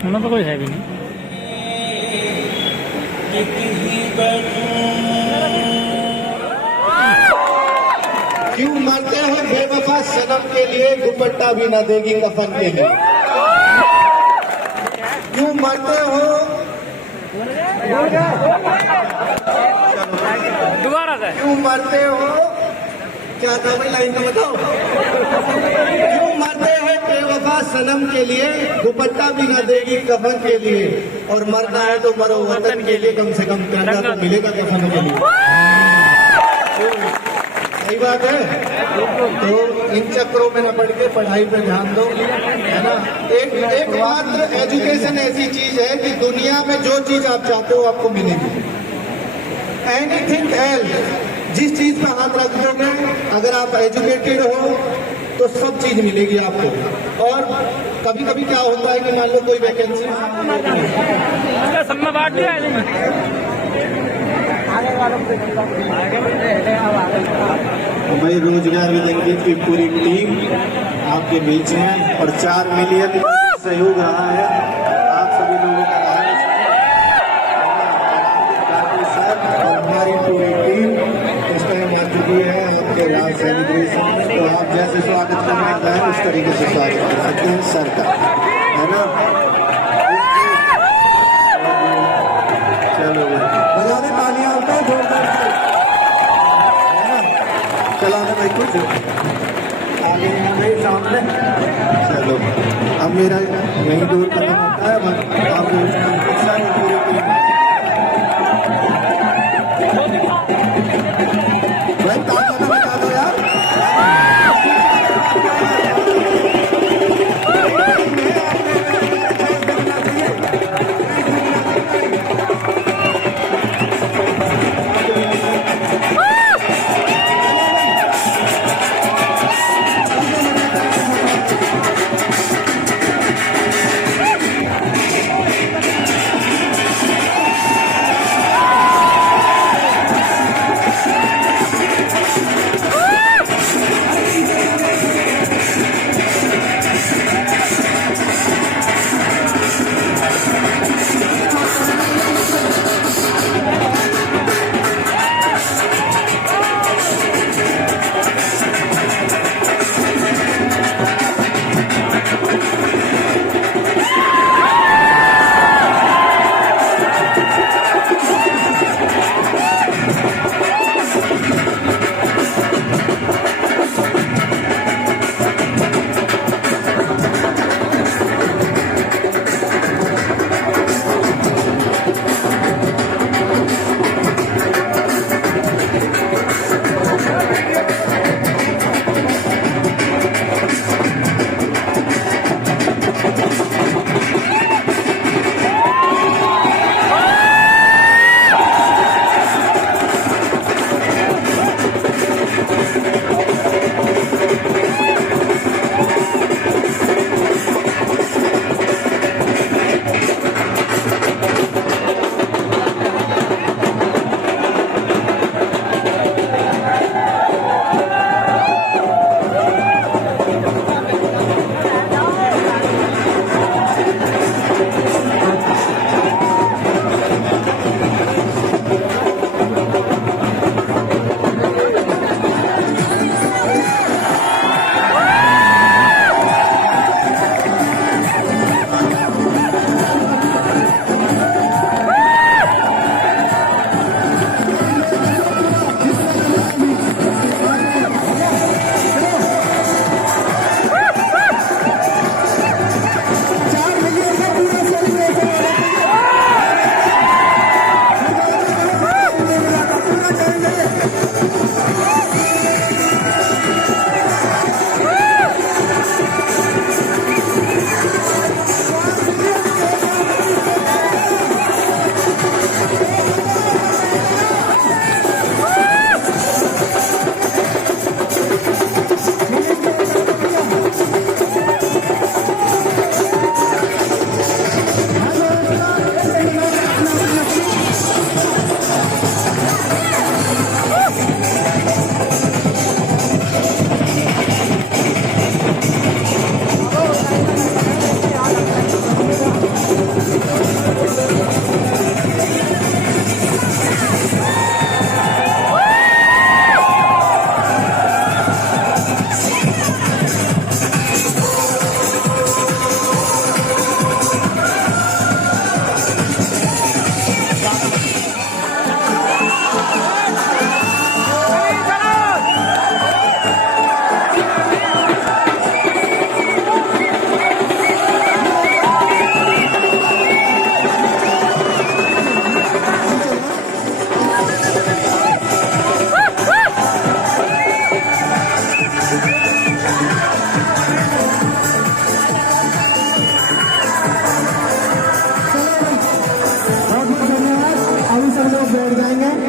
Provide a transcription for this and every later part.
उन्होंने तो कोई है भी नहीं। क्यों मरते हो बेवफा सनम के लिए, दुपट्टा भी ना देगी कफन के लिए। क्यों मरते हो, दोबारा से क्यों मरते हो, क्या था भाई लाइन में बताओ। क्यों मरते हो बेवफा सनम के लिए, दुपट्टा भी ना देगी कफन के लिए। और मरना है तो मरो वतन के लिए, कम से कम तिरंगा तो मिलेगा कफन के लिए। सही बात है। तो इन चक्रों में न पड़ के पढ़ाई पे ध्यान दो, है ना। एक मात्र एजुकेशन ऐसी चीज है कि दुनिया में जो चीज आप चाहते हो आपको मिलेगी। एनीथिंग एल्स, जिस चीज पे हाथ रख दोगे, अगर आप एजुकेटेड हो तो सब चीज मिलेगी आपको। और कभी कभी क्या होता है कि मान लो कोई वैकेंसी भाई, रोजगार विदंगी की पूरी टीम आपके बीच है और 4 मिलियन सहयोग रहा है आप सभी लोगों का और हमारी पूरी टीम इस टाइम आ चुकी है आपके राज सेलिब्रेशन में। तो आप जैसे स्वागत करना चाहें उस तरीके से स्वागत कर सकते हैं सर का, है ना। चलो बजाने तालियां होता है जोरदार से, चलाना भाई कुछ आगे भाई सामने। चलो अब मेरा यही दूर खत्म होता है, पूरी टीम भाई तालियां बता दो यार।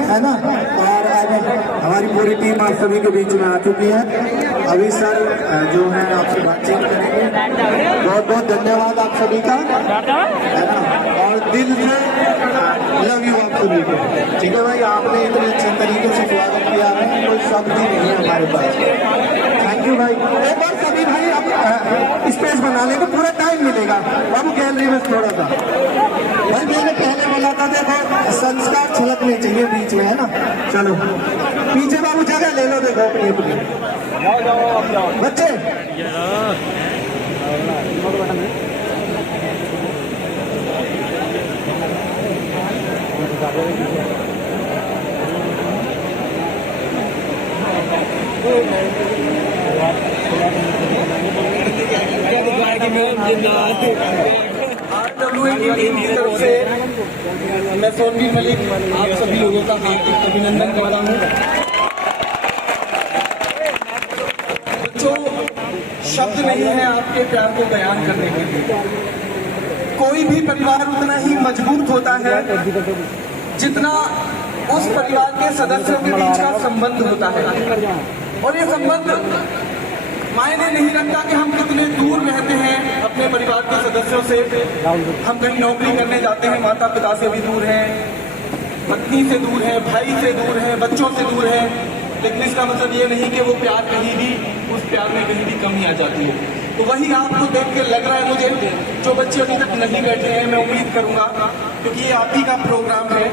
है ना। और अब हमारी पूरी टीम आप सभी के बीच में आ चुकी है। अभी सर जो है आपसे बातचीत करेंगे। बहुत बहुत धन्यवाद आप सभी का, है ना, और दिल से लव यू आप सभी को। ठीक है भाई, आपने इतने अच्छे तरीके से स्वागत किया है, कोई शब्द ही नहीं है हमारे पास। थैंक यू भाई। एक बार सभी भाई अब स्पेस बना लेंगे, पूरा टाइम मिलेगा। बाबू गैलरी में थोड़ा सा भाई, मैंने पहले बोला था देखो संस्कार छलकने चाहिए बीच में, है ना। चलो पीछे बाबू जगह ले लो, देखो अपनी अपनी बच्चे। की तरफ से मैं सोनवी मलिक आप सभी लोगों का हार्दिक अभिनंदन करता हूँ। बच्चों, शब्द नहीं है आपके प्यार को बयान करने के लिए। कोई भी परिवार उतना ही मजबूत होता है जितना उस परिवार के सदस्यों के बीच का संबंध होता है। और ये संबंध मायने नहीं रखता कि हम कितने दूर रहते हैं अपने परिवार के सदस्यों से। हम कहीं नौकरी करने जाते हैं, माता पिता से भी दूर हैं, पत्नी से दूर है, भाई से दूर है, बच्चों से दूर है। लेकिन इसका मतलब ये नहीं कि वो प्यार कहीं भी, उस प्यार में कहीं भी कमी आ जाती है। तो वही आपको देख के लग रहा है मुझे, जो बच्चे अभी तक नहीं बैठे हैं, मैं उम्मीद करूंगा क्योंकि ये आप ही का प्रोग्राम है।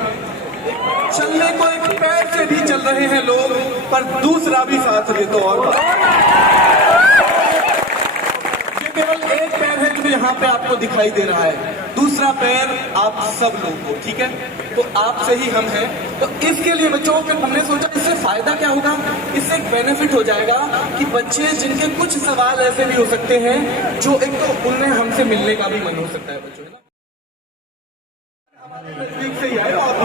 चलने को एक पैर से भी चल रहे हैं लोग, पर दूसरा भी साथ दे तो और ये केवल एक पैर है जो यहाँ पे आपको दिखाई दे रहा है, दूसरा पैर आप सब लोग को, ठीक है। तो आपसे ही हम हैं। तो इसके लिए बच्चों फिर हमने सोचा इससे फायदा क्या होगा। इससे एक बेनिफिट हो जाएगा कि बच्चे जिनके कुछ सवाल ऐसे भी हो सकते हैं जो एक तो उनमें हमसे मिलने का भी मन हो सकता है बच्चों, है ना। नजदीक से ही आए आप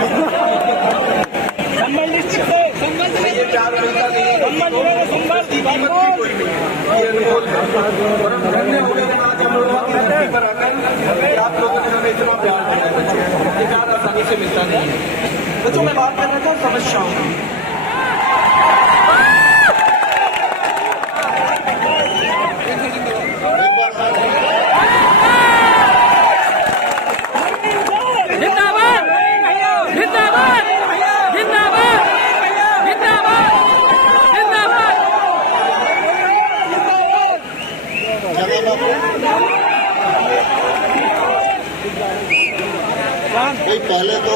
ये प्यार मिलता नहीं है, कीमत भी कोई नहीं, ये अनमोल है। और हम धन्य हो गए आज हम लोगों की धरती पर आकर आप लोगों ने हमें इतना प्यार दिया है बच्चों। ये प्यार आसानी से मिलता नहीं है। बच्चों मैं बात कर रहा था समस्याओं की। भाई पहले तो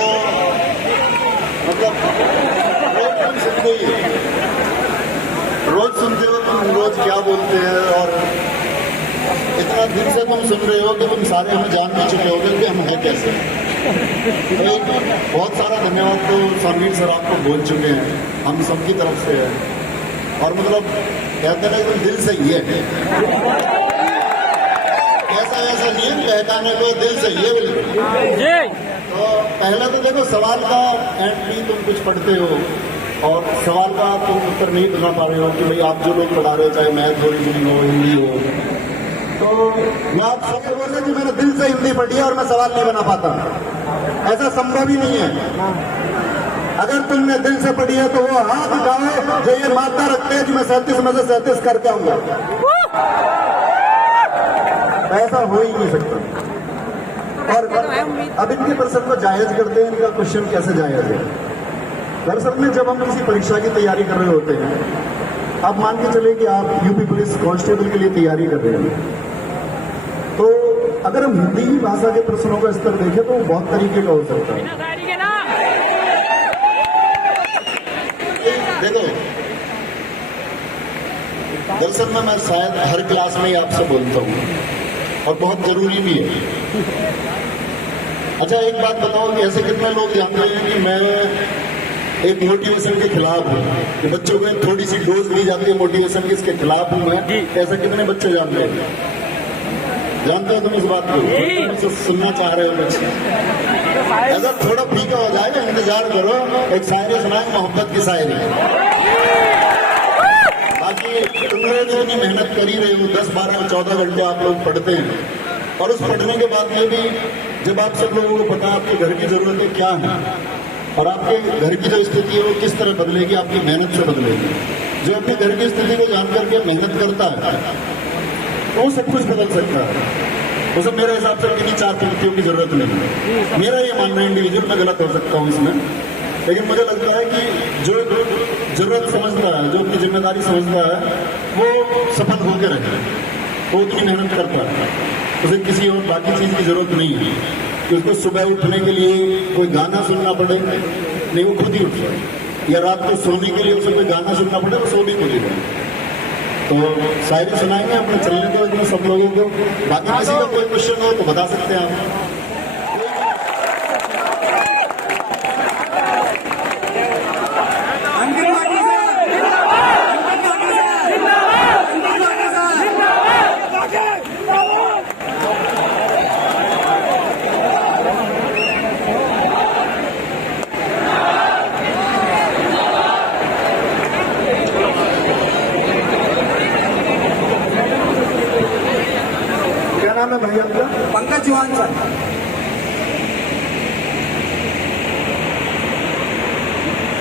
मतलब रोज सुनते हो तुम, रोज क्या बोलते हैं, और इतना दिन से तुम सुन रहे हो कि तुम सारे हमें जान भी चुके होगे कि हम हैं कैसे। तो बहुत सारा धन्यवाद तो सामवीर सर आपको बोल चुके हैं, हम सबकी तरफ से है। और मतलब कहते हैं कि दिल से ये है, ऐसा नहीं है कहकाने को, दिल से ये बिल्कुल। तो पहले तो देखो सवाल का एंट्री तुम कुछ पढ़ते हो और सवाल का तुम उत्तर नहीं बता पा रहे हो कि भाई आप जो लोग पढ़ा रहे हो, चाहे मैथ हो, रीजनिंग हो, हिंदी हो, तो मैं आप सबसे बोल रहे कि मैंने दिल से हिंदी पढ़ी है और मैं सवाल नहीं बना पाता। ऐसा संभव ही नहीं है। अगर तुमने दिल से पढ़ी है तो वो हाथ उठाओ जो ये मानता रखते हैं कि मैं 37 में से 37 करके आऊंगा। ऐसा हो ही नहीं सकता। और अब इनके प्रश्न को जायज करते हैं, इनका क्वेश्चन कैसे जायज है। दरअसल में जब हम किसी परीक्षा की तैयारी कर रहे होते हैं, आप मान के चले कि आप यूपी पुलिस कांस्टेबल के लिए तैयारी कर रहे हैं, तो अगर हम हिंदी भाषा के प्रश्नों का स्तर देखें तो बहुत तरीके का हो सकता है। देखो दरअसल में मैं शायद हर क्लास में ही आपसे बोलता हूँ और बहुत जरूरी भी है। अच्छा एक बात बताओ कि ऐसे कितने लोग जानते हैं कि मैं एक मोटिवेशन के खिलाफ हूँ, कि बच्चों को एक थोड़ी सी डोज दी जाती है मोटिवेशन की, इसके खिलाफ हूँ मैं। ऐसे कितने बच्चे जानते हैं? जानते हो तुम इस बात को? तुमसे सुनना चाह रहे हो बच्चे। अगर थोड़ा फीका हो जाएगा इंतजार करो, एक शायरी सुनाएंगे, मोहब्बत की शायरी। बाकी तुम लोग जो नहीं मेहनत कर ही रहे हो, 10, 12, 14 घंटे आप लोग पढ़ते हैं, और उस पढ़ने के बाद में भी जब आप सब लोगों को पता है आपके घर की जरूरतें क्या है, और आपके घर की जो स्थिति है वो किस तरह बदलेगी, आपकी मेहनत से बदलेगी। जो अपने घर की स्थिति को जान करके मेहनत करता है वो सब कुछ बदल सकता है। उसे मेरे हिसाब से किन्हीं 4 व्यक्तियों की जरूरत नहीं है। मेरा ये मानना है, इंडिविजुअल, मैं गलत हो सकता हूँ इसमें, लेकिन मुझे लगता है कि जो जरूरत समझता है, जो अपनी जिम्मेदारी समझता है, वो सफल होकर रहे, वो उतनी मेहनत करता है। उसे किसी और बाकी चीज की जरूरत नहीं है कि उसको सुबह उठने के लिए कोई गाना सुनना पड़े, नहीं, वो खुद ही उठ जाए, या रात को सोने के लिए उसे कोई गाना सुनना पड़े, वो सो भी खुद ही जाए। तो शायरी सुनाएंगे अपने चलने को इसमें सब लोगों को। बाकी किसी का कोई क्वेश्चन हो तो बता सकते हैं आप। नाम है भाई आपका? पंकज चौहान सर।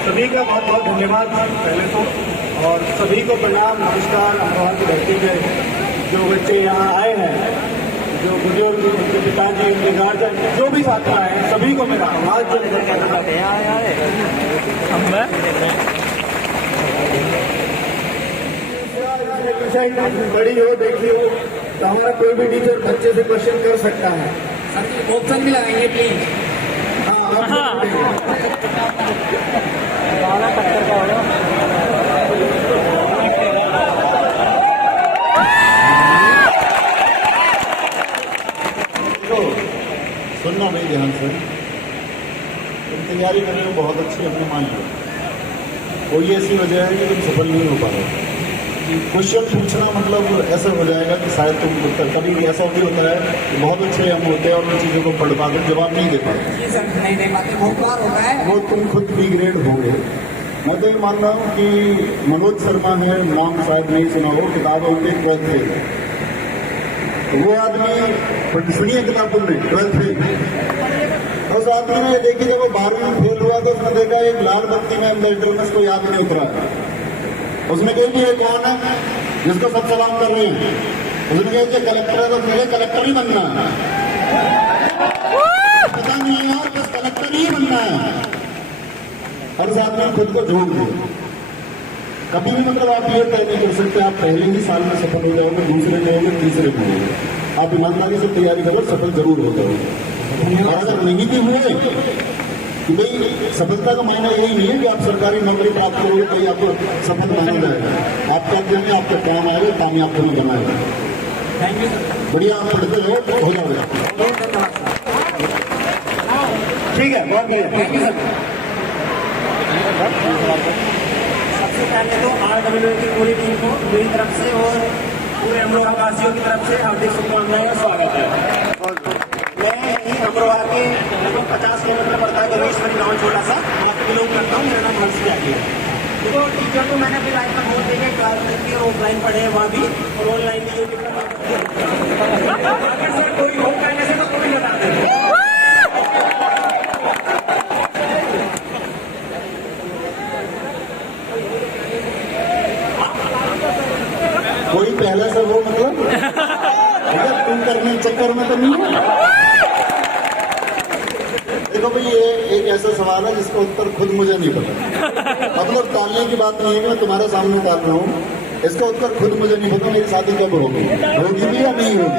सभी का बहुत बहुत धन्यवाद पहले तो, और सभी को प्रणाम, नमस्कार। अमरोहा की धरती पे जो बच्चे यहाँ आए हैं, जो बुजुर्ग, उनके पिताजी, उनके गार्जियन, जो भी छात्र आए हैं, सभी को मेरा आवाज जो बड़ी हो, देखी हो, तो हमारा कोई भी टीचर बच्चे से क्वेश्चन कर सकता है। ऑप्शन भी लगाएंगे प्लीज। सुनना नहीं ध्यान से, तुम तैयारी करने में बहुत अच्छी अपने मान लो, कोई ऐसी वजह है कि तुम सफल नहीं हो पा रहे। क्वेश्चन पूछना मतलब ऐसा हो जाएगा कि शायद तुम उत्तर, कभी ऐसा भी होता है कि बहुत अच्छे हम होते हैं और उन चीज़ों को पढ़ पाते, जवाब नहीं दे पाते, जी सर, नहीं दे पाते, बहुत बार होता है। वो तुम खुद बी ग्रेड हो गए। मैं तो ये मान रहा हूँ कि मनोज शर्मा है, नाम शायद नहीं सुना हो, किताब उनके 12th फेल, वो आदमी सुनिए किताब तुमने 12th फेल, उस आदमी ने देखी जब वो 12वीं में फेल हुआ तो उसने देखा एक लाल बत्ती में अंदर में उसको याद नहीं उतरा। उसने कही कि ये कौन है जिसको सब सलाम कर रहे हैं? उसने कहा कि कलेक्टर है, तो मुझे कलेक्टर ही बनना है, पता नहीं है यार, बस कलेक्टर ही बनना है। हर साथ में खुद को जोड़ दो। कभी भी मतलब आप ये तय नहीं कर सकते आप पहले ही साल में सफल हो जाओगे, दूसरे में होगे, तीसरे में होगे। आप ईमानदारी से तैयारी करो, सफल जरूर हो जाओगे। और अगर नहीं भी हुए कि भाई सफलता का मायना यही नहीं है कि आप सरकारी नौकरी प्राप्त करोगे तो आपको सफल माना जाएगा। आप क्या करेंगे, आपका काम आएगा, कामयाब नहीं बनाएगा। Thank you sir. बढ़िया, आप पढ़ते रहो तो हो जाएगा। ठीक है, बहुत बढ़िया। Thank you sir. सबसे पहले तो RWA की पूरी टीम को मेरी तरफ से और पूरे अमरोहा वासियों की तरफ से हार्दिक शुभकामनाएं और स्वागत है। मैं यही अमरोहा के लगभग 50 किलोमीटर पड़ता है गवेश्वरी गाँव, छोटा सा, वहाँ पे बिलोंग करता हूँ। मेरा नाम हर्ष त्यागी है। तो टीचर को मैंने अपनी लाइफ में बहुत देखे, क्लास की और ऑफलाइन पढ़े हैं वहाँ भी, और ऑनलाइन भी यूट्यूब पर कोई हो कहने से तो कोई बता देते। कोई पहले से वो मतलब तुम करने चक्कर में तो नहीं। देखो भाई, ये एक ऐसा सवाल है जिसका उत्तर खुद मुझे नहीं पता। मतलब टालने की बात नहीं है कि मैं तुम्हारे सामने टाल रहा हूँ, इसका उत्तर खुद मुझे नहीं पता। मेरी शादी कब होगी, होगी भी या नहीं होगी?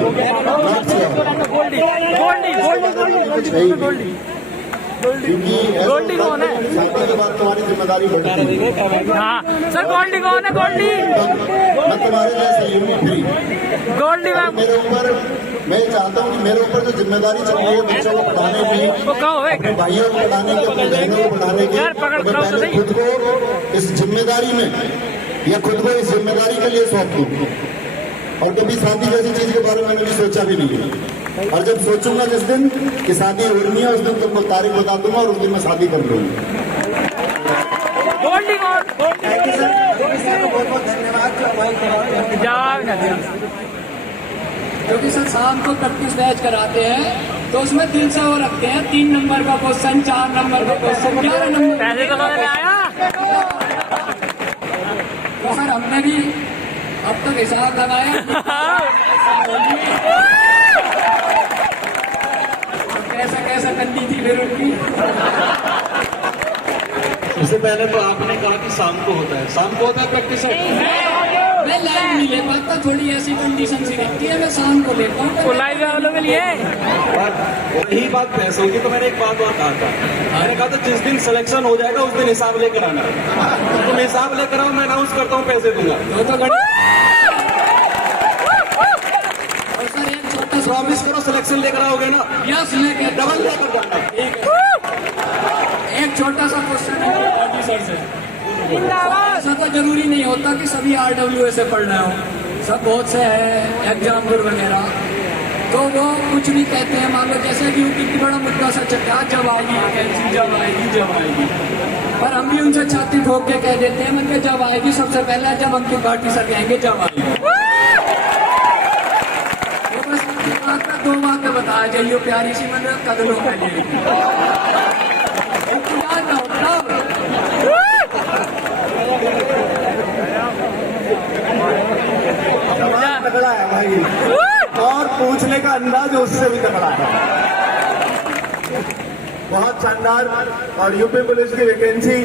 क्योंकि गोल्डी कौन है? शादी के बाद तुम्हारी जिम्मेदारी बढ़ती है। हाँ सर, गोल्डी कौन है? गोल्डी मैं तुम्हारे जैसे ही हूँ फ्री। गोल्डी मैम, मेरे ऊपर, मैं चाहता हूँ कि मेरे ऊपर जो जिम्मेदारी चल रही है बच्चों को पढ़ाने की, वो कहो अपने भाइयों को पढ़ाने की, अपने बहनों को पढ़ाने की, यार पकड़ मैं पहले खुद को इस जिम्मेदारी में या खुद को इस जिम्मेदारी के लिए सौंप दूँ। और कभी शादी जैसी चीज के बारे में मैंने भी सोचा भी नहीं है। और जब सोचूंगा जिस दिन कि शादी होनी है, उस दिन तुमको तारीख बता दूंगा और उस दिन मैं शादी कर लूंगी। गोल्डी कौन? थैंक यू सर, बहुत बहुत धन्यवाद। क्योंकि सर शाम को प्रैक्टिस बैच कराते हैं तो उसमें 300 वो रखते हैं, 3 नंबर का क्वेश्चन, 4 नंबर का क्वेश्चन, 11 नंबर। पैसे तो मैंने आया। तो सर हमने भी अब तक हिसाब लगाया, कैसा कैसा करनी थी फिर उनकी। सबसे पहले तो आपने कहा कि शाम को होता है, शाम को होता है प्रैक्टिस। मैं लाइव नहीं ले पाता, थोड़ी ऐसी कंडीशन सी रहती है, मैं शाम को लेता हूँ। लाइव अवेलेबल ये वही बात पैसों की, तो मैंने एक बात और कहा था, मैंने कहा था जिस दिन सिलेक्शन हो जाएगा उस दिन हिसाब लेकर आना। तुम हिसाब लेकर आओ, मैं अनाउंस करता हूँ, पैसे दूंगा। तो और सर एक छोटा सा प्रॉमिस करो सिलेक्शन लेकर आओगे ना, यस लेके डबल लेकर जाना। एक छोटा सा क्वेश्चन है सर से। ऐसा तो जरूरी नहीं होता कि सभी RWA से पढ़ रहे हो, सब बहुत से है एग्जाम्पल वगैरह, तो वो कुछ भी कहते हैं। मान लो जैसे कि यूपी की बड़ा मुद्दा सा चल रहा है, जब आएगी वैकेंसी, जब आएगी जब आएगी, पर हम भी उनसे छाती ठोक के कह देते हैं मतलब जब आएगी सबसे पहले जब अंकित भाटी सर कहेंगे जब आएगी। तो बस दो बातें बताया जाइए प्यारी सी, मतलब कदलों के लिए तगड़ा है भाई, और पूछने का अंदाज उससे भी तगड़ा है, बहुत शानदार। और यूपी पुलिस की वैकेंसी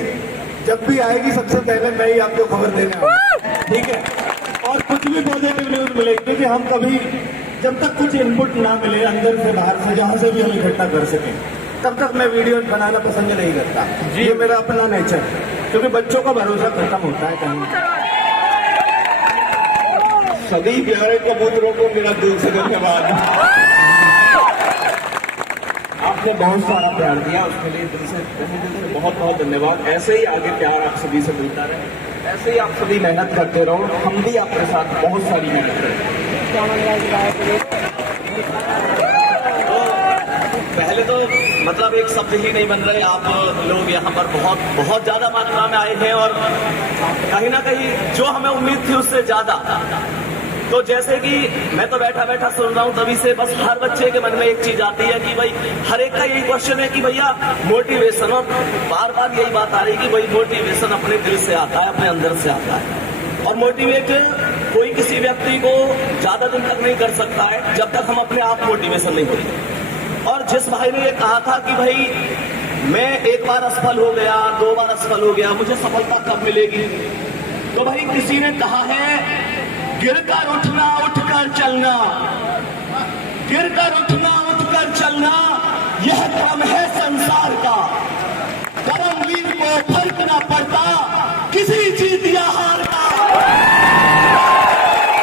जब भी आएगी सबसे पहले मैं ही आपको खबर देने आऊंगा, ठीक है। और कुछ भी पॉजिटिव न्यूज मिलेगी, क्योंकि हम कभी जब तक कुछ इनपुट ना मिले अंदर से बाहर से जहां से भी हम इकट्ठा कर सकें तब तक मैं वीडियो बनाना पसंद नहीं करता। ये मेरा अपना नेचर, क्योंकि बच्चों का भरोसा खत्म होता है कहीं। सभी प्यारे कबूतरों को मेरा दिल से धन्यवाद, आपने बहुत सारा प्यार दिया, उसके लिए दिल से बहुत बहुत धन्यवाद। ऐसे ही आगे प्यार आप सभी से मिलता रहे, ऐसे ही आप सभी मेहनत करते रहो, हम भी आपके साथ बहुत सारी मेहनत करें। पहले तो मतलब एक शब्द ही नहीं बन रहे, आप लोग यहाँ पर बहुत ज्यादा मात्रा में आए हैं और कहीं ना कहीं जो हमें उम्मीद थी उससे ज्यादा। तो जैसे कि मैं तो बैठा बैठा सुन रहा हूँ तभी से, बस हर बच्चे के मन में एक चीज आती है कि भाई हर एक का यही क्वेश्चन है कि भैया मोटिवेशन, और बार बार यही बात आ रही है कि भाई मोटिवेशन अपने दिल से आता है, अपने अंदर से आता है। और मोटिवेट कोई किसी व्यक्ति को ज्यादा दिन तक नहीं कर सकता है जब तक हम अपने आप मोटिवेशन नहीं होते। और जिस भाई ने ये कहा था कि भाई मैं एक बार असफल हो गया, 2 बार असफल हो गया, मुझे सफलता कब मिलेगी, तो भाई किसी ने कहा है गिरकर उठना उठकर चलना, गिरकर उठना उठकर चलना, यह क्रम है संसार का। कर्मवीर को फर्क ना पड़ता किसी जीत या हार का।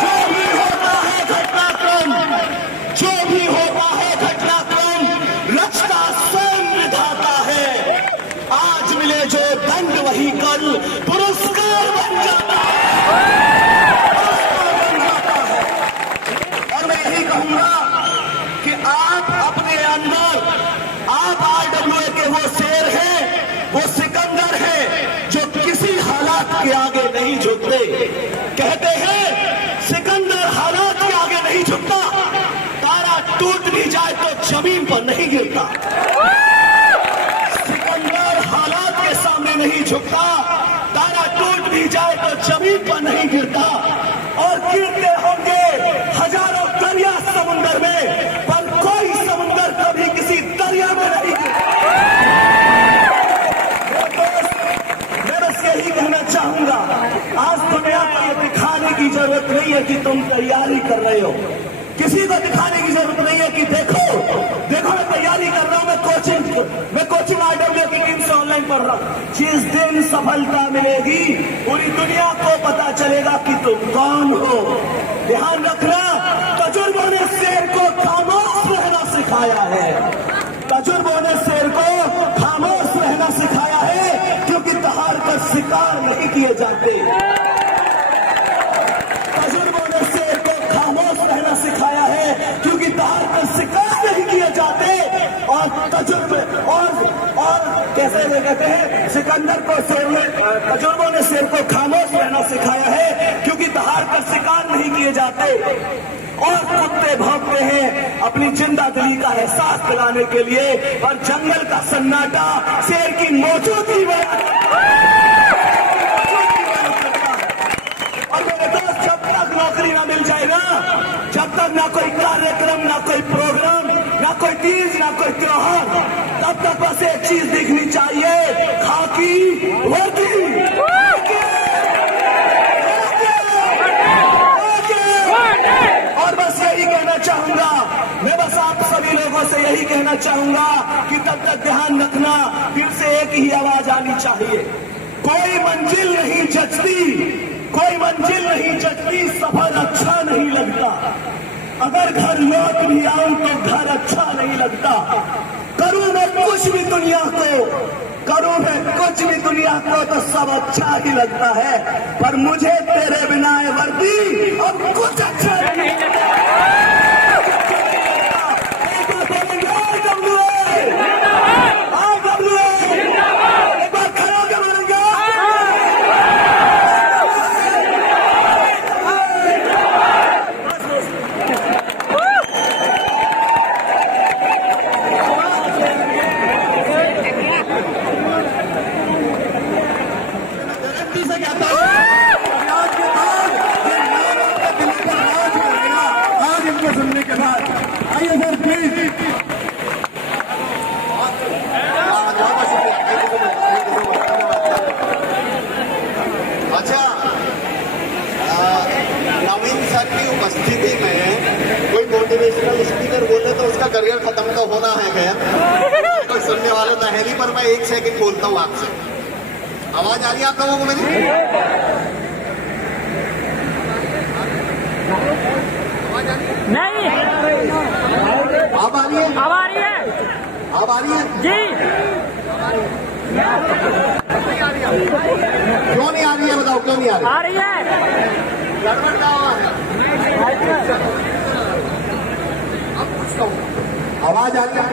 जो भी होता है घटनाक्रम, जो भी होता है घटनाक्रम, रचना स्वयं विधाता है। आज मिले जो दंड वही कल पुरस्कार बन जाता है। कि आप अपने अंदर, आप RWA के वो शेर हैं, वो सिकंदर हैं जो किसी हालात के आगे नहीं झुकते। कहते हैं सिकंदर हालात के आगे नहीं झुकता, तारा टूट भी जाए तो जमीन पर नहीं गिरता। सिकंदर हालात के सामने नहीं झुकता, तारा टूट भी जाए तो जमीन पर नहीं गिरता। और गिरते होंगे हजारों दरिया समुंदर में, पर कोई समुंदर कभी किसी दरिया में नहीं गिरता। मैं बस यही कहना चाहूंगा, आज दुनिया को ये दिखाने की जरूरत नहीं है कि तुम तैयारी कर रहे हो, किसी को दिखाने की जरूरत नहीं है कि देखो देखो मैं तैयारी कर रहा हूं, मैं कोचिंग RWA की टीम से ऑनलाइन पढ़ रहा हूं। जिस दिन सफलता मिलेगी पूरी दुनिया को पता चलेगा कि तुम कौन हो। ध्यान रखना, तजुर्बों ने शेर को खामोश रहना सिखाया है, तजुर्बों ने शेर को खामोश रहना सिखाया है, क्योंकि तहार कर शिकार नहीं किए जाते। तजुर्बों ने शेर को खामोश रहना सिखाया है, क्योंकि तहार कर शिकार नहीं किए जाते। और तजुर्बे और कैसे वे कहते हैं, सिकंदर को शेर ने, तजुर्बों ने शेर को खामोश रहना सिखाया है, क्योंकि की दहाड़ का शिकार नहीं किए जाते और कुत्ते भौंकते हैं अपनी जिंदा दिली का एहसास दिलाने के लिए, और जंगल का सन्नाटा शेर की मौजूदगी बयान करता है। और मेरे दोस्त, जब तक नौकरी ना मिल जाए ना, जब तक ना कोई कार्यक्रम, ना कोई प्रोग्राम, ना कोई तीज, ना कोई त्योहार, तब तक बस एक चीज दिखनी चाहिए, खाकी वर्दी। और बस यही कहना चाहूंगा, मैं बस आप सभी लोगों से यही कहना चाहूंगा कि तब तक ध्यान रखना, फिर से एक ही आवाज आनी चाहिए, कोई मंजिल नहीं जचती, कोई मंजिल नहीं जचती, सफर अच्छा नहीं लगता। अगर घर लौट भी आऊं तो घर अच्छा नहीं लगता। करूं मैं कुछ भी दुनिया को, करूं मैं कुछ भी दुनिया को तो सब अच्छा ही लगता है, पर मुझे तेरे बिना ये वर्दी अब कुछ अच्छा नहीं लगता। एक बार खड़े होकर बोलेंगे, सुनने के बाद आइए सर प्लीज। अच्छा, नवीन सर की उपस्थिति में कोई मोटिवेशनल स्पीकर बोले तो उसका करियर खत्म तो होना है क्या? कोई सुनने वाले तो है नहीं, पर मैं एक सेकंड बोलता हूँ आपसे। आवाज आ रही है आप लोगों को मेरी? नहीं, आप आ रही है? अब आ रही है आप आ रही है? जी। क्यों नहीं आ रही है बताओ, क्यों नहीं आ रही? आ रही है। गड़बड़ क्या हुआ है? अब पूछता हूँ, आवाज आ रही है?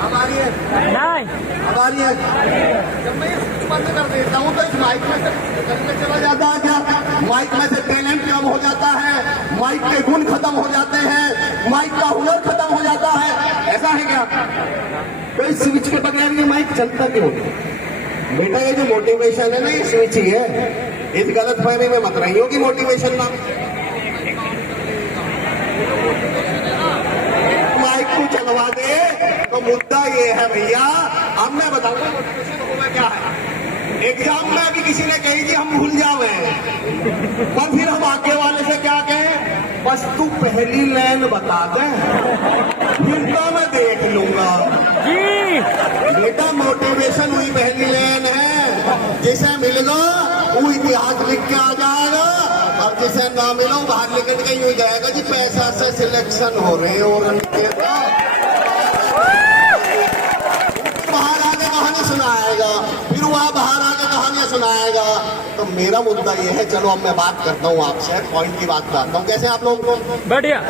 अब आ रही है? नहीं, अब आ रही है? जब मैं ये स्विच बंद कर देता हूँ तो इस माइक में से चला जाता है क्या? माइक में से टैलेंट कम हो जाता है, माइक के गुण खत्म हो जाते हैं, माइक का हुनर खत्म हो जाता है, ऐसा है क्या? तो इस स्विच के बगैर ये माइक चलता क्यों? बेटा ये जो मोटिवेशन है ना, ये स्विच ही है। इस गलत फहमी में मत रही हो कि मोटिवेशन ना, माइक को चलवा दे तो मुद्दा ये है भैया। अब मैं बताऊंगा मोटिवेशन होगा क्या है। एग्जाम में कि किसी ने कही कि हम भूल जावे, पर फिर हम आगे वाले से क्या कहें, बस तू पहली लाइन बता दे, फिर तो मैं देख लूंगा। जी। बेटा मोटिवेशन हुई पहली लाइन है, जिसे मिल गो वो इतिहास लिख के आ जाएगा, और जिसे ना मिलो बाहर निकल के यूं जाएगा जी पैसा से सिलेक्शन हो रहे हो, बाहर आके कहानी सुनाएगा, फिर वहाँ बाहर आके कहानियां सुनाएगा। तो मेरा मुद्दा ये है, चलो अब मैं बात करता हूँ आपसे, पॉइंट की बात करता हूँ। कैसे आप लोगों को बढ़िया।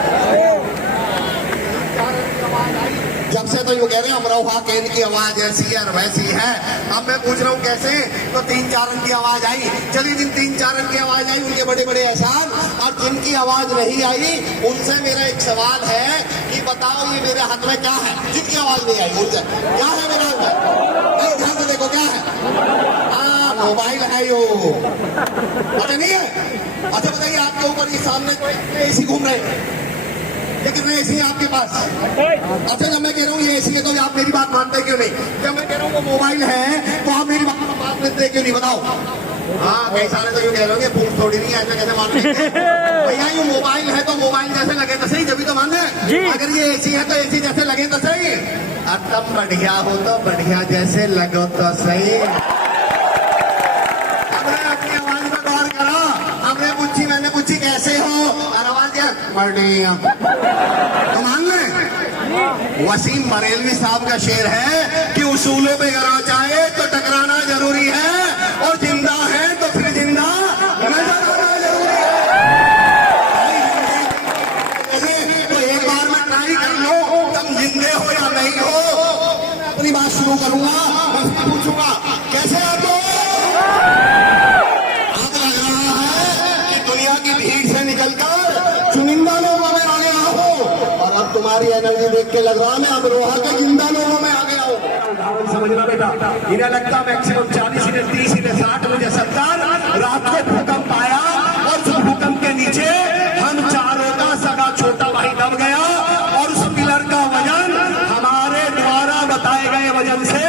जब से तो यूँ कह रहे हैं अमरोहा केन की आवाज ऐसी है और वैसी है। अब मैं पूछ रहा हूँ कैसे, तो 3-4 रन की आवाज आई। चलिए जिन 3-4 रन की आवाज आई उनके बड़े बड़े एहसान, और जिनकी आवाज नहीं आई उनसे मेरा एक सवाल है कि बताओ ये मेरे हाथ में क्या है? जिनकी आवाज नहीं आई उनसे क्या है मेरे हाथ में? ध्यान से देखो क्या है। मोबाइल है यो, पता नहीं है? अच्छा बताइए, आपके ऊपर ये सामने एसी घूम रहे हैं, ये कितने एसी है आपके पास? अच्छा जब मैं कह रहा हूँ ये एसी है तो आप मेरी बात मानते क्यों नहीं? जब मैं कह रहा हूँ वो मोबाइल है तो आप मेरी बात मानते क्यों नहीं? बताओ। हाँ, कई सारे तो यूँ कह रहे भूख थोड़ी नहीं है, ऐसा कैसे मान लेंगे भैया? ये मोबाइल है तो मोबाइल जैसे लगे तो सही, जब तो मान लें। अगर ये एसी है तो एसी जैसे लगे तो सही। तुम बढ़िया हो तो बढ़िया जैसे लगो तो सही। हमने अपनी आवाज में गौर करो, हमने पूछी, मैंने पूछी कैसे हो, और आवाज क्या? बढ़िया। तो मान लें वसीम बरेलवी साहब का शेर है कि उसूलों पे अगर चाहे तो टकराना जरूरी है, और जिंदा है तो फिर जिंदा नजर आना जरूरी है। तो एक बार में ट्राई कर लो, तुम जिंदे हो या नहीं हो। मैं अपनी बात शुरू करूंगा, बस पूछूंगा कैसे आप लोग? अब लग रहा है कि एनर्जी देख के लग रहा है मैं अमरोहा के जिंदा लोगों में आ गया हूँ। उदाहरण समझना बेटा, इन्हें लगता मैक्सिमम 40 इन्हें 30 इन्हें 60, मुझे 70। रात को भूकंप आया और उस भूकंप के नीचे हम चारों का सगा छोटा भाई दब गया और उस पिलर का वजन हमारे द्वारा बताए गए वजन से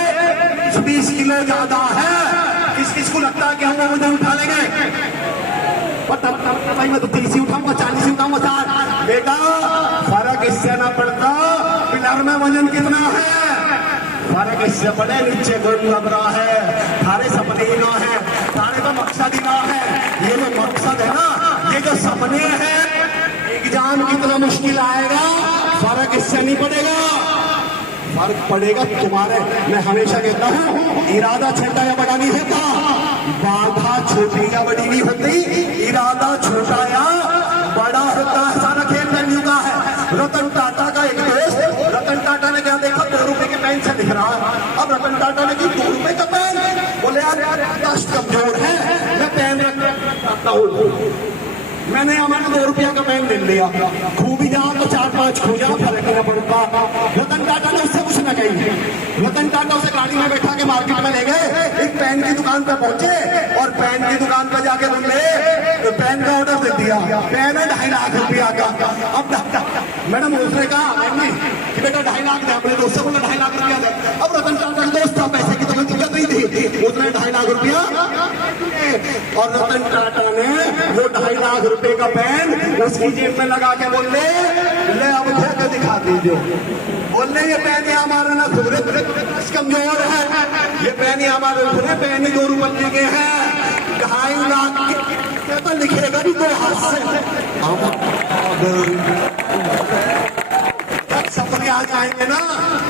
20 किलो ज्यादा है। किस किस को लगता है कि हम वो वजन उठा लेंगे? भाई मैं तो 30 ही उठाऊंगा, 40 ही उठाऊंगा, 60। बेटा फर्क इससे ना पड़ता पिलर में वजन कितना है, फर्क इससे पड़े नीचे कोई लग रहा है। थारे सपने ही ना है, थारे तो मकसद ही ना है। ये जो मकसद है ना, ये जो सपने हैं, एग्जाम कितना मुश्किल आएगा फर्क इससे नहीं पड़ेगा, फर्क पड़ेगा तुम्हारे। मैं हमेशा कहता हूँ इरादा छोटा या बड़ा नहीं होता, बाधा छोटी या बड़ी नहीं होती, इरादा छोटा या बड़ा होता है। सारा खेल वैल्यू का है। रतन टाटा का एक दोस्त, रतन टाटा ने क्या देखा, 2 रुपए के पेन से दिख रहा है। अब रतन टाटा ने की 2 रुपए का पेन, बोले यार दस्त कमजोर है, मैं पेन रखता हूँ। मैंने हमारा 2 रुपया का पेन ले लिया, खू भी जाओ तो 4-5 खू जाओ, फर्क नहीं पड़ता। रतन टाटा ने उससे कुछ न कही। रतन टाटा उसे गाड़ी में बैठा के मार्केट में ले गए, एक पेन की दुकान पर पहुंचे और पेन की दुकान पर जाके बोले तो पेन का ऑर्डर दे दिया। पेन है 2.5 लाख रुपया का। अब मैडम उसने कहा कि बेटा 2.5 लाख दे, अपने दोस्त से बोला 2.5 लाख रुपया दे। अब रतन टाटा का दोस्त था, पैसे की तो कोई दिक्कत नहीं थी, उसने 2.5 लाख रुपया और रतन टाटा ने वो 2.5 लाख रुपए का पेन उसकी जेब में लगा के बोले ले अब के दिखा दीजिए। बोलने ये पेन ही हमारा ना खुदरे कमजोर है, ये पेन ही हमारे खुदरे पेन ही 2 रुपये के हैं, 2.5 लाख के तो लिखेगा भी 2 हाथ से। सपने आ जाएंगे ना,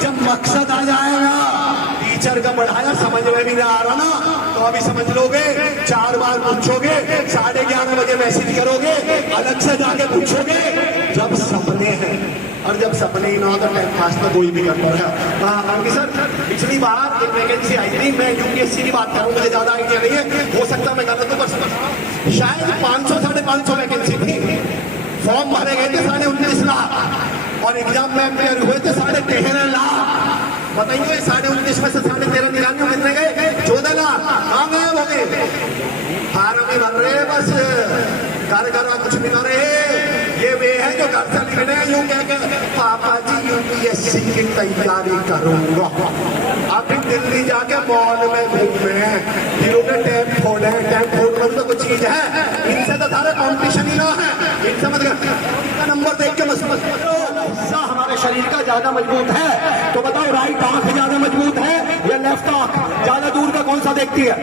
जब मकसद आ जाएगा, टीचर का पढ़ाया समझ में भी ना आ रहा ना, तो अभी समझ लोगे, 4 बार पूछोगे, 11:30 बजे मैसेज करोगे, अलग से जाके पूछोगे। जब सपने हैं और जब सपने ही ना हो तो टाइम पास तो कोई भी करता है। सर पिछली बार एक वैकेंसी आई थी, मैं यूपीएससी की बात करूँ, मुझे ज्यादा आइडिया नहीं है, हो सकता मैं गलत हूँ, शायद 500-550 वैकेंसी थी। फॉर्म भरे गए थे 19.5 लाख और एग्जाम में अपेयर हुए थे 13.5 लाख। बताइए 19.5 में से 13.5 निकालने कितने गए? 14 लाख। हाँ गए हो गए, फार्म ही भर रहे, बस घर घर कुछ भी ना रहे। ये वे है जो घर से लिखने यूं कह के पापा जी यूपीएससी की तैयारी करूंगा, अभी दिल्ली जाके मॉल में घूमे, फिर उन्हें टैप खोले, टैप खोल तो कुछ चीज है, इनसे तो सारे कॉम्पिटिशन ही ना है, इनसे मत कर नंबर देख के मत हिस्सा हमारे शरीर का ज्यादा मजबूत है, तो बताओ राइट आंख ज्यादा मजबूत है या लेफ्ट आंख? ज्यादा दूर का कौन सा देखती है?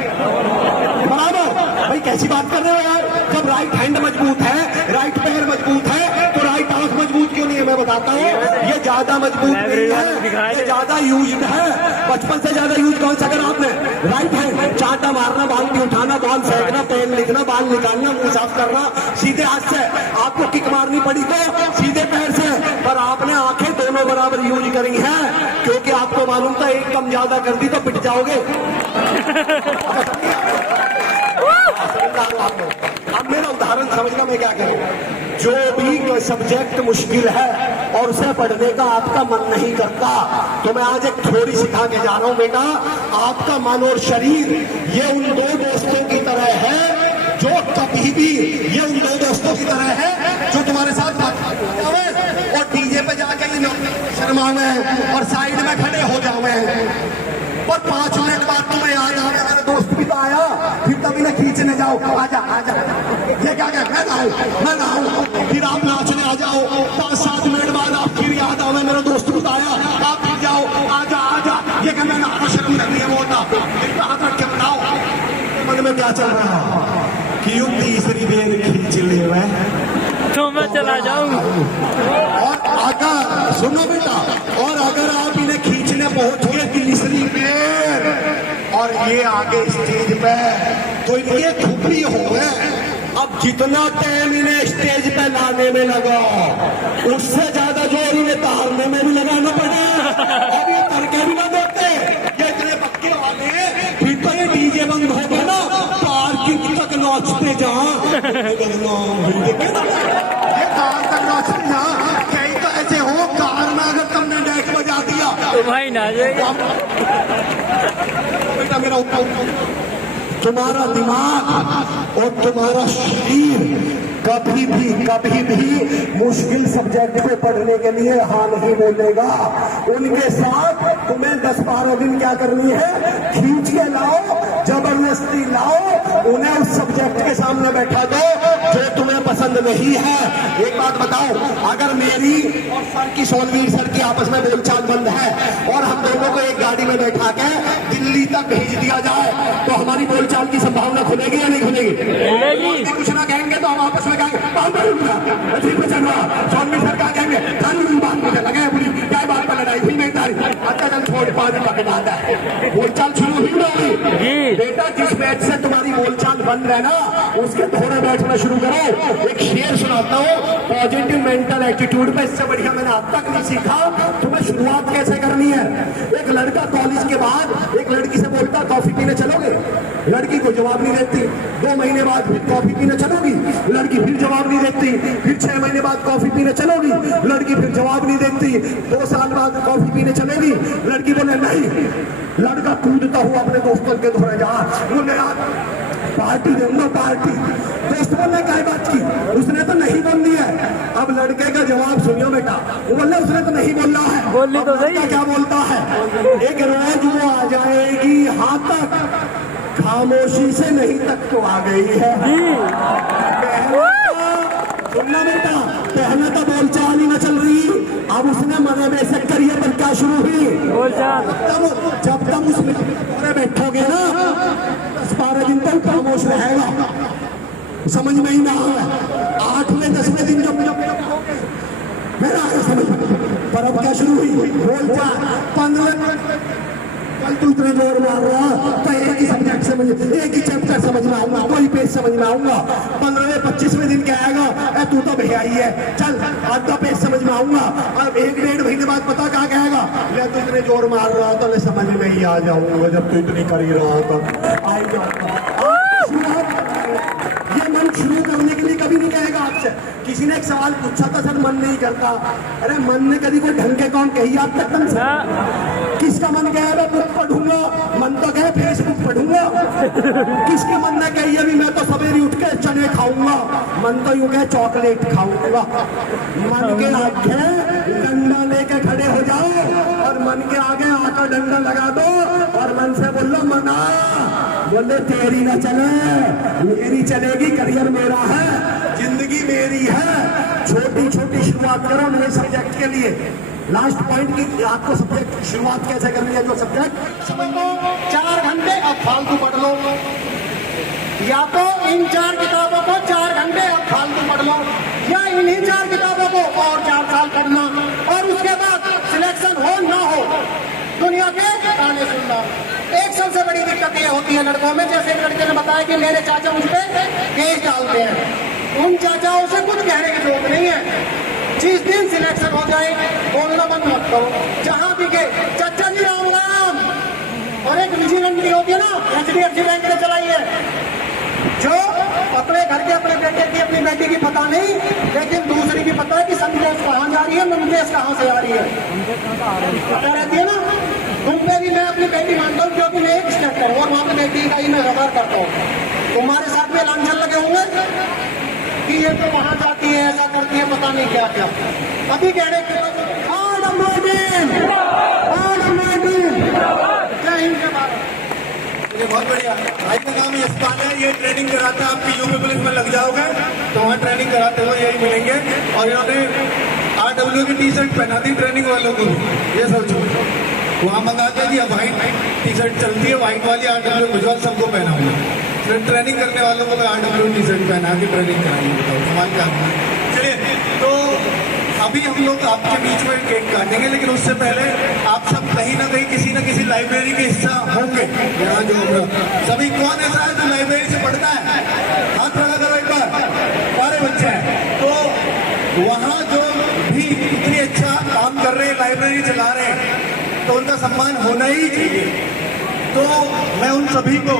बराबर। भाई कैसी बात कर रहे हो यार, जब राइट हैंड मजबूत है, राइट पैर मजबूत है, तो राइट आंख मजबूत क्यों नहीं है? मैं बताता हूँ, ये ज्यादा मजबूत नहीं है, ये ज्यादा यूज्ड है। बचपन से ज्यादा यूज कौन सा करा आपने? Right hand. चाटा मारना, बाल्टी उठाना, बॉल फेंकना, पेन लिखना, बाल निकालना, मुंह साफ करना सीधे हाथ से। आपको किक मारनी पड़ी तो सीधे पैर से, पर आपने आंखें दोनों बराबर यूज करी हैं, क्योंकि आपको मालूम था एक कम ज्यादा कर दी तो पिट जाओगे। अब मेरा उदाहरण समझना, मैं क्या करूं? जो भी सब्जेक्ट मुश्किल है और उसे पढ़ने का आपका मन नहीं करता, तो मैं आज एक थोड़ी सिखा के जा रहा हूं बेटा। आपका मन और शरीर ये उन 2 दोस्तों की तरह है जो कभी भी, ये उन 2 दोस्तों की तरह है जो तुम्हारे साथ और डीजे पे जाके शर्मावे और साइड में खड़े हो जावे और 5 मिनट बाद तुम्हें याद आवे मेरा दोस्त भी तो आया, फिर तभी ना खींचने जाओ, आजा आजा, ये क्या क्या मैं ना आऊं, फिर आप नाचने आ जाओ, 5-7 मिनट बाद आप फिर याद आवे मेरा दोस्त भी तो आया, आप फिर जाओ, आजा आजा, ये क्या मैं ना शर्म लगनी है बोलता, हाथ रख के बनाओ। मन में क्या चल रहा है कि यूं तीसरी बेर खींच ले तो मैं चला जाऊं। और अगर सुनो बेटा, और अगर आप इन्हें खींचने पहुंच गए तीसरी बेर और ये आगे स्टेज पे, तो ये खुपड़ी हो गए। अब जितना टाइम इन्हें स्टेज पे लाने में लगा, उससे ज्यादा जोर इन्हें तारने में भी लगाना पड़ा। अब ये करके भी ना देते, ये इतने पक्के वाले, फिर तो ये डीजे बंद हो गया ना, पार्किंग तक नाचते जहाँ ये कार तक नाचते जहाँ, कहीं तो ऐसे हो कार में भाई ना जाए। बेटा मेरा उत्तर, तुम्हारा दिमाग और तुम्हारा शरीर कभी भी मुश्किल सब्जेक्ट को पढ़ने के लिए हाँ नहीं बोलेगा। उनके साथ तुम्हें 10-12 दिन क्या करनी है, खींच के लाओ, जबरदस्ती लाओ, उन्हें उस सब्जेक्ट के सामने बैठा दो जो तुम्हें पसंद नहीं है। एक बात बताओ, अगर मेरी और सर की, सोलवीर सर की आपस में बोलचाल बंद है और हम दोनों को एक गाड़ी में बैठा के दिल्ली तक भेज दिया जाए तो हमारी बोलचाल की संभावना खुलेगी या नहीं खुलेगी? कुछ ना कहेंगे तो हम आपस में कहेंगे सोलवीर सर का कहेंगे बात मुझे लगे बुरी क्या बात पर लड़ाई हुई नहीं तारी अच्छा चल छोड़ 5 दिन पकड़ आता है। बोलचाल शुरू हुई ना हुई? बेटा जिस मैच से तुम्हारी बोलचाल बंद है ना उसके थोड़े बैठना शुरू करो। एक शेर सुनाता हूँ, पॉजिटिव मेंटल एटीट्यूड पे इससे बढ़िया मैंने अब तक नहीं सीखा। तुम्हें शुरुआत कैसे करनी है। एक लड़का कॉलेज के बाद एक लड़की से बोलता कॉफी पीने चलोगे, लड़की को जवाब नहीं देती। 2 महीने बाद फिर कॉफी पीने चलोगी, लड़की फिर जवाब नहीं देती। फिर 6 महीने बाद कॉफी पीने चलोगी, लड़की फिर जवाब नहीं देती। 2 साल बाद कॉफी पीने चलेगी, लड़की बोले नहीं। लड़का कूदता हुआ अपने दोस्तों के घर जा, बोले यार पार्टी दूंगा पार्टी। दोस्त बोलने क्या बात की, उसने तो नहीं बोल दिया है। अब लड़के का जवाब सुनियो बेटा, वो बोले उसने तो नहीं बोलना है। बोली तो सही। क्या बोलता है, एक रोज वो आ जाएगी हाँ तक, खामोशी से नहीं तक तो आ गई है। सुनना बेटा, पहले तो बोलचाल ही न चल रही, अब उसने मने में से करिए पर क्या शुरू हुई बोलचाल। जब तक उसमें बैठोगे ना 10-12 दिन तक खामोश रहेगा, समझ में ही ना आए। 8वें 10वें दिन जब मेरा आया समझ में, पर अब क्या शुरू हुई बोलचाल। 15 कल तू इतने जोर मार रहा तो एक ही सब्जेक्ट समझ, एक ही चैप्टर समझ में आऊंगा, कोई पेज समझ में आऊंगा। 15वें 25वें दिन क्या आएगा, तू तो भैया ही है, चल आधा पेज समझ में आऊंगा। अब 1-1.5 महीने बाद पता क्या कहेगा, मैं तू इतने जोर मार रहा तो मैं समझ में ही आ जाऊंगा, जब तू इतनी कर ही रहा तो आ ही जाऊंगा। ये मन शुरू करने के लिए कभी नहीं कहेगा आपसे। किसी ने एक सवाल पूछा था, सर मन नहीं करता। अरे मन ने कभी कोई ढंग के कौन कही आप तक तुमसे? किसका मन कहे मैं बुक पढ़ूंगा, मन तो कहे फेसबुक पढ़ूंगा। किसके मन ने कही अभी मैं तो सवेरे उठ के चने खाऊंगा, मन तो यूं कहे चॉकलेट खाऊंगा। मन के आगे डंडा लेके खड़े हो जाओ और मन के आगे आका डंडा लगा दो और मन से बोलो मना, बोले तेरी ना चले मेरी चलेगी, करियर मेरा है, जिंदगी मेरी है। छोटी छोटी शुरुआत करो नए सब्जेक्ट के लिए। लास्ट पॉइंट की आपको सब्जेक्ट शुरुआत कैसे करनी है, जो सब्जेक्ट समझ लो 4 घंटे अब फालतू पढ़ लो, या तो इन 4 किताबों को 4 घंटे अब फालतू पढ़ लो, या इन्हीं 4 किताबों को और 4 साल पढ़ना, और उसके बाद सिलेक्शन हो ना हो दुनिया के गाने सुनना। एक सबसे बड़ी दिक्कत ये होती है लड़कों में, जैसे एक लड़के ने बताया कि मेरे चाचा मुझ पे केस डालते हैं। उन चाचाओं से कुछ कहने की जरूरत नहीं है। जिस दिन सिलेक्शन हो जाए बोलना बंद मत करो, जहां दिखे चाचा जी राम राम। और एक विजिलेंट की होती है ना, HDFC बैंक ने चलाई है, जो अपने घर के अपने बेटे की अपनी बेटी की पता नहीं, लेकिन दूसरी की पता है कि संदेश कहाँ जा रही है, मुकेश कहाँ से आ रही है, पता रहती है ना। तुम पे भी मैं अपनी बेटी मानता हूँ क्योंकि मैं एक स्टेप हूँ और वहाँ पे बेटी का ही मैं व्यवहार करता हूँ। तुम्हारे साथ में लांछन लगे होंगे कि ये तो वहाँ जाती है, ऐसा करती है, पता नहीं क्या क्या। अभी कह रहे ये बहुत बढ़िया। भाई का नाम यशपाल है, ये ट्रेनिंग कराता है। आपकी यूपी पुलिस में लग जाओगे तो वहाँ ट्रेनिंग कराते हुए यही मिलेंगे। और इन्होंने RW की टी-शर्ट पहना दी ट्रेनिंग वालों को, ये सोचो वहाँ मंगाते हैं कि अब व्हाइट टी-शर्ट चलती है, व्हाइट वाली RW भुजवाल सबको पहना हुआ। फिर ट्रेनिंग करने वालों को RW टी-शर्ट पहना के ट्रेनिंग कराएंगे। बताओ कमाल क्या। चलिए, तो अभी हम लोग आपके बीच में केक काटेंगे, लेकिन उससे पहले आप सब कहीं ना कहीं किसी न किसी लाइब्रेरी के हिस्सा होंगे। यहाँ जो सभी कौन ऐसा है जो लाइब्रेरी से पढ़ता है, हाथ खड़ा करो एक बार, सारे बच्चे हैं। तो वहाँ जो भी इतनी अच्छा काम कर रहे हैं, लाइब्रेरी चला रहे हैं, तो उनका सम्मान होना ही चाहिए। तो मैं उन सभी को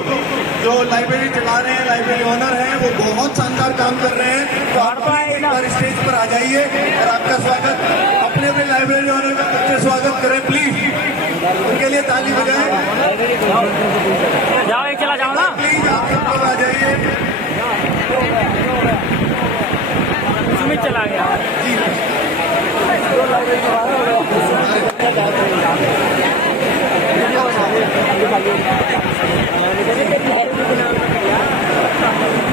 जो लाइब्रेरी चला रहे हैं, लाइब्रेरी ओनर हैं, वो बहुत शानदार काम कर रहे हैं, तो आप एक बार स्टेज पर आ जाइए और आपका स्वागत अपने अपने लाइब्रेरी ओनर का स्वागत करें प्लीज। जाओ एक चला जाओ ना। प्लीज आप सब लोग आ जाइए। सुमित चला गया।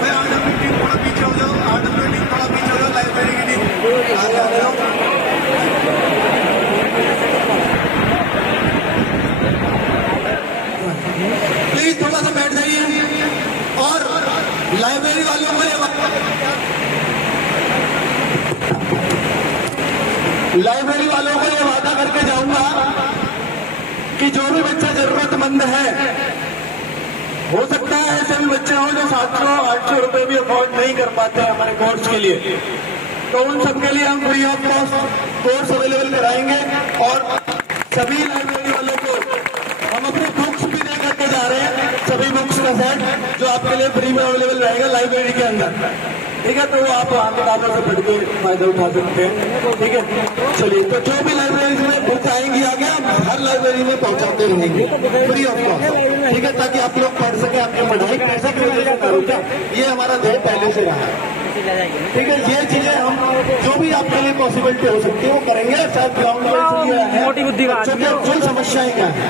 मैं आडम मीटिंग थोड़ा पीछे हो जाओ, आडम मीटिंग थोड़ा पीछे हो जाओ, लाइब्रेरी की टीम आगे आ जाओ। प्लीज थोड़ा सा बैठ जाइए और लाइब्रेरी वालों को ये वादा करके जाऊंगा कि जो भी बच्चा जरूरतमंद है, हो सकता है ऐसे भी बच्चे हों जो 700-800 रुपए भी अफोर्ड नहीं कर पाते हैं हमारे कोर्स के लिए, तो उन सबके लिए हम free of cost course available कराएंगे। और सभी लाइब्रेरी वालों को हम अपने बुक्स भी दे करके जा रहे हैं, सभी बुक्स का सेट जो आपके लिए फ्री में अवेलेबल रहेगा लाइब्रेरी के अंदर, ठीक है। तो वो आप वहाँ किताबों से पढ़ के फायदा उठा सकते हैं, ठीक है। चलिए, तो जो भी लाइब्रेरी में बुक आएंगी आगे हम हर लाइब्रेरी में पहुँचाते रहेंगे फ्री ऑफ कॉस्ट, ठीक है, ताकि आप लोग पढ़ सके, आपकी पढ़ाई पैसा की वजह से करो क्या, ये हमारा ध्येय पहले से रहा है, ठीक है। ये चीजें हम जो भी आपके लिए पॉसिबिलिटी हो सकती है वो करेंगे। शायद ग्राउंड मोटी बुद्धि का आदमी है। कुल समस्याएं क्या है,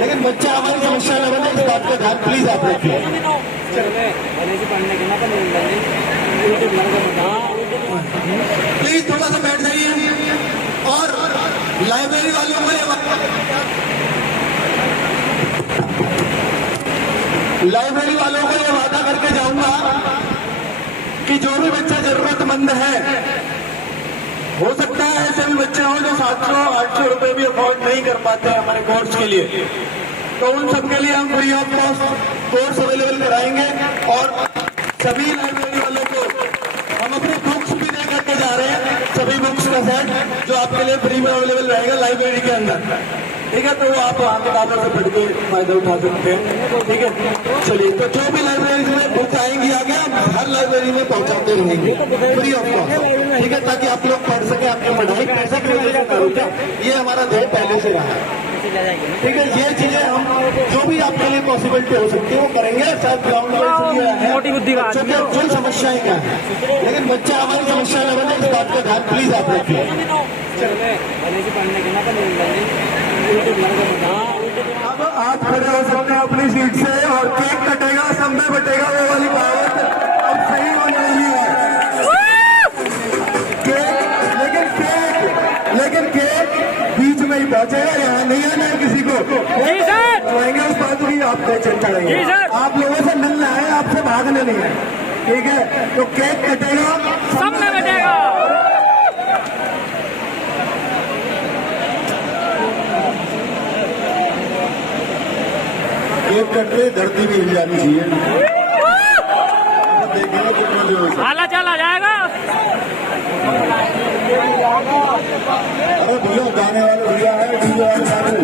लेकिन बच्चा हमारी समस्या न बने, इस बात का ध्यान प्लीज आप रखिए। प्लीज थोड़ा सा बैठ जाइए और लाइब्रेरी वालों को ये वादा करके जाऊंगा कि जो भी बच्चा जरूरतमंद है, हो सकता है ऐसे भी बच्चे हों जो 700-800 रुपए भी अफोर्ड नहीं कर पाते हैं हमारे कोर्स के लिए, तो उन सबके लिए हम free of cost course available कराएंगे। और सभी लाइब्रेरी वालों को हम अपने बुक्स भी दे करके जा रहे हैं, सभी बुक्स का सेट जो आपके लिए फ्री में अवेलेबल रहेगा लाइब्रेरी के अंदर, ठीक है। तो वो आप वहाँ किताबों से पढ़ के फायदा उठा सकते हैं, ठीक है। चलिए, तो जो भी लाइब्रेरी में बुक आएंगी आगे हम हर लाइब्रेरी में पहुँचाते रहेंगे फ्री ऑफ कॉस्ट, ठीक है, ताकि आप लोग पढ़ सके, आपकी पढ़ाई पैसा की वजह से करो क्या, ये हमारा ध्येय पहले से रहा है, ठीक है। ये चीजें हम जो भी आपके लिए पॉसिबिलिटी हो सकती है वो करेंगे। शायद ग्राउंड मोटी बुद्धि का आदमी है। कुल समस्याएं क्या है, लेकिन बच्चा हमारी समस्या न बने, इस बात का ध्यान प्लीज आप रखिए। अब आप खड़े हो सकते हैं अपनी सीट से और केक कटेगा, संभे बटेगा, वो वाली बात अब सही हो रही है। लेकिन केक बीच में ही पहुंचेगा, यहाँ नहीं आना है किसी को। जी सर। आएंगे उस बात की आप टेंशन करेंगे। जी सर। आप लोगों से मिलना है, आपसे भागना नहीं है, ठीक है। तो केक कटेगा, सब में बटेगा। केक कटते धरती भी हिल जानी चाहिए। देखेंगे कितना जो हाला चला जाएगा। अरे भैया गाने वाले भैया है, डीजे वाले